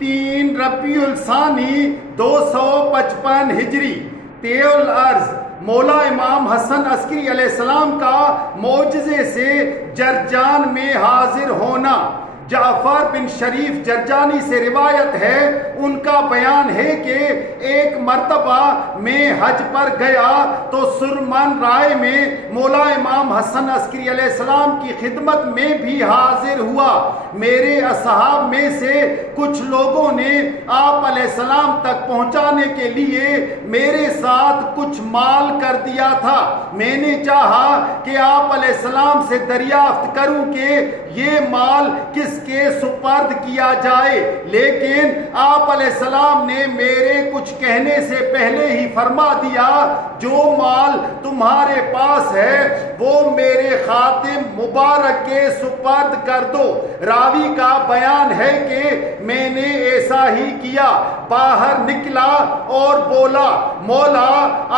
3 ربیع الثانی 255 ہجری طیع الارض مولا امام حسن عسکری علیہ السلام کا معجزے سے جرجان میں حاضر ہونا۔ جعفر بن شریف جرجانی سے روایت ہے، ان کا بیان ہے کہ ایک مرتبہ میں حج پر گیا تو سرمن رائے میں مولا امام حسن عسکری علیہ السلام کی خدمت میں بھی حاضر ہوا۔ میرے اصحاب میں سے کچھ لوگوں نے آپ علیہ السلام تک پہنچانے کے لیے میرے ساتھ کچھ مال کر دیا تھا۔ میں نے چاہا کہ آپ علیہ السلام سے دریافت کروں کہ یہ مال کس کے سپرد کیا جائے، لیکن آپ علیہ السلام نے میرے کچھ کہنے سے پہلے ہی فرما دیا، جو مال تمہارے پاس ہے وہ میرے خاتم مبارک کے سپرد کر دو۔ راوی کا بیان ہے کہ میں نے ایسا ہی کیا، باہر نکلا اور بولا، مولا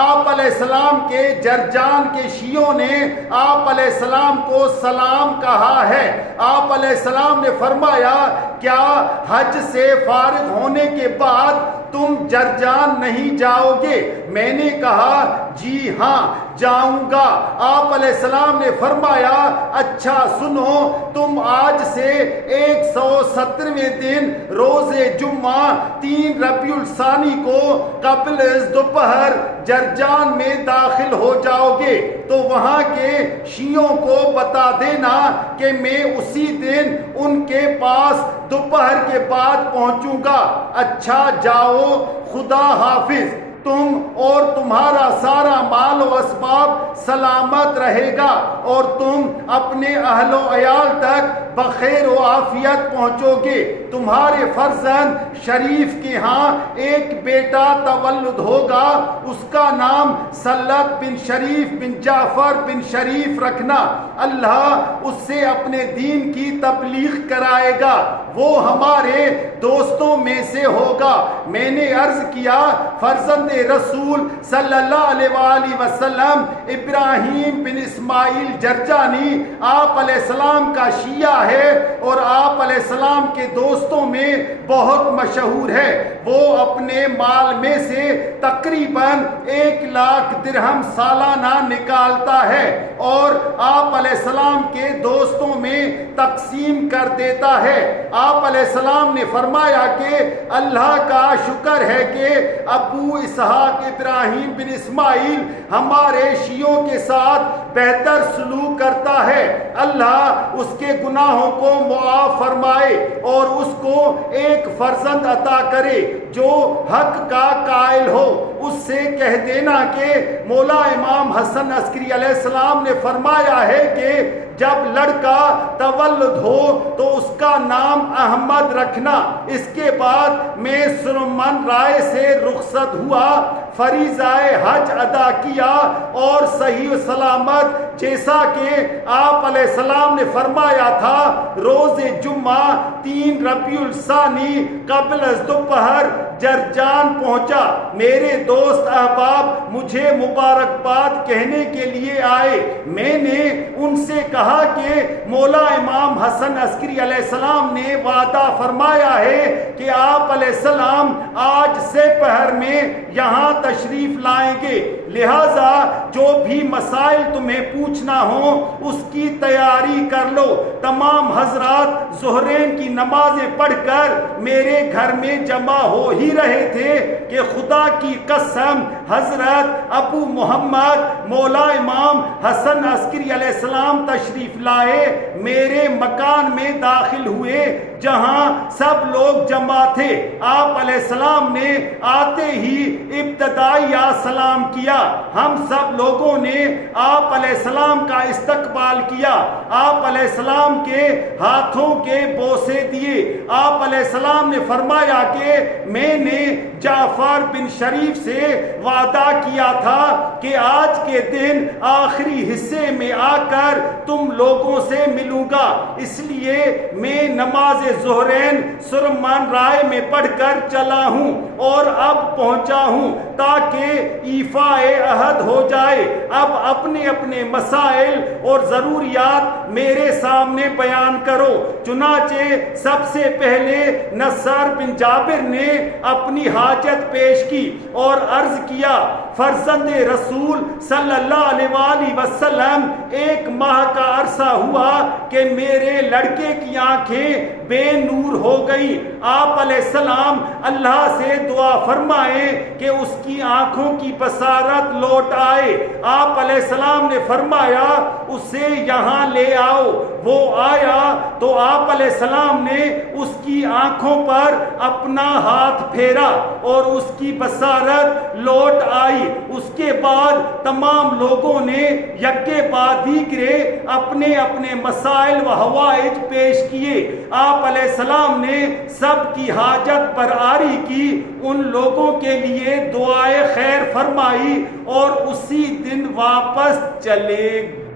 آپ علیہ السلام کے جرجان کے شیعوں نے آپ علیہ السلام کو سلام کہا ہے۔ آپ علیہ السلام نے فرمایا، کیا حج سے فارغ ہونے کے بعد تم جرجان نہیں جاؤ گے؟ میں نے کہا جی ہاں جاؤں گا۔ آپ علیہ السلام نے فرمایا، اچھا سنو، تم آج سے 117ویں دن روز جمعہ 3 ربیع الثانی کو قبل از دوپہر جرجان میں داخل ہو جاؤ گے، تو وہاں کے شیعوں کو بتا دینا کہ میں اسی دن ان کے پاس دوپہر کے بعد پہنچوں گا۔ اچھا جاؤ، خدا حافظ، تم اور تمہارا سارا مال و اسباب سلامت رہے گا اور تم اپنے اہل و عیال تک بخیر و عافیت پہنچو گے۔ تمہارے فرزند شریف کے ہاں ایک بیٹا تولد ہوگا، اس کا نام سلط بن شریف بن جعفر بن شریف رکھنا۔ اللہ اس سے اپنے دین کی تبلیغ کرائے گا، وہ ہمارے دوستوں میں سے ہوگا۔ میں نے عرض کیا، فرزند رسول صلی اللہ علیہ وآلہ وسلم ابراہیم بن اسماعیل جرجانی آپ علیہ السلام کا شیعہ ہے اور آپ علیہ السلام کے دوستوں میں بہت مشہور ہے۔ وہ اپنے مال میں سے تقریباً 1 لاکھ درہم سالانہ نکالتا ہے اور آپ علیہ السلام کے دوستوں میں تقسیم کر دیتا ہے۔ آپ علیہ السلام نے فرمایا کہ اللہ کا شکر ہے کہ ابو اسحاق ابراہیم بن اسماعیل ہمارے شیعوں کے ساتھ بہتر سلوک کرتا ہے، اللہ اس کے گناہوں کو معاف فرمائے اور اس کو ایک فرزند عطا کرے جو حق کا قائل ہو۔ اس سے کہہ دینا کہ مولا امام حسن عسکری علیہ السلام نے فرمایا ہے کہ جب لڑکا تولد ہو تو اس کا نام احمد رکھنا۔ اس کے بعد میں سرمن رائے سے رخصت ہوا، فریضہ حج ادا کیا اور صحیح و سلامت جیسا کہ آپ علیہ السلام نے فرمایا تھا روز جمعہ 3 ربیع الثانی قبل از دوپہر جرجان پہنچا۔ میرے دوست احباب مجھے مبارکباد کہنے کے لیے آئے۔ میں نے ان سے کہا کہ مولا امام حسن عسکری علیہ السلام نے وعدہ فرمایا ہے کہ آپ علیہ السلام آج سے پہر میں یہاں تشریف لائیں گے، لہذا جو بھی مسائل تمہیں پوچھنا ہو اس کی تیاری کر لو۔ تمام حضرات ظہرین کی نمازیں پڑھ کر میرے گھر میں جمع ہو ہی رہے تھے کہ خدا کی قسم حضرت ابو محمد مولا امام حسن عسکری علیہ السلام تشریف لائے، میرے مکان میں داخل ہوئے جہاں سب لوگ جمع تھے۔ آپ علیہ السلام نے آتے ہی ابتدائی سلام کیا۔ ہم سب لوگوں نے آپ علیہ السلام کا استقبال کیا، آپ علیہ السلام کے ہاتھوں کے بوسے دیے۔ آپ علیہ السلام نے فرمایا کہ میں نے جعفر بن شریف سے وعدہ کیا تھا کہ آج کے دن آخری حصے میں آ کر تم لوگوں سے ملوں گا، اس لیے میں نماز ظہرین سرمن رائے میں پڑھ کر چلا ہوں اور اب پہنچا ہوں تاکہ ایفاء عہد ہو جائے۔ اب اپنے اپنے مسائل اور ضروریات میرے سامنے بیان کرو۔ چنانچہ سب سے پہلے نصار بن جابر نے اپنی حاجت پیش کی اور عرض کیا، فرزند رسول صلی اللہ علیہ وآلہ وسلم، 1 ماہ کا عرصہ ہوا کہ میرے لڑکے کی آنکھیں بے نور ہو گئی۔ آپ علیہ السلام اللہ سے دعا فرمائیں کہ اس کی آنکھوں کی بصارت لوٹ آئے۔ آپ علیہ السلام نے فرمایا اسے یہاں لے آؤ۔ وہ آیا تو آپ علیہ السلام نے اس کی آنکھوں پر اپنا ہاتھ پھیرا اور اس کی بصارت لوٹ آئی۔ اس کے بعد تمام لوگوں نے یکے بعد دیگرے اپنے اپنے مسائل و حوائج پیش کیے۔ آپ علیہ السلام نے سب کی حاجت پر آری کی، ان لوگوں کے لیے دعائے خیر فرمائی اور اسی دن واپس چلے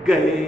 گئے۔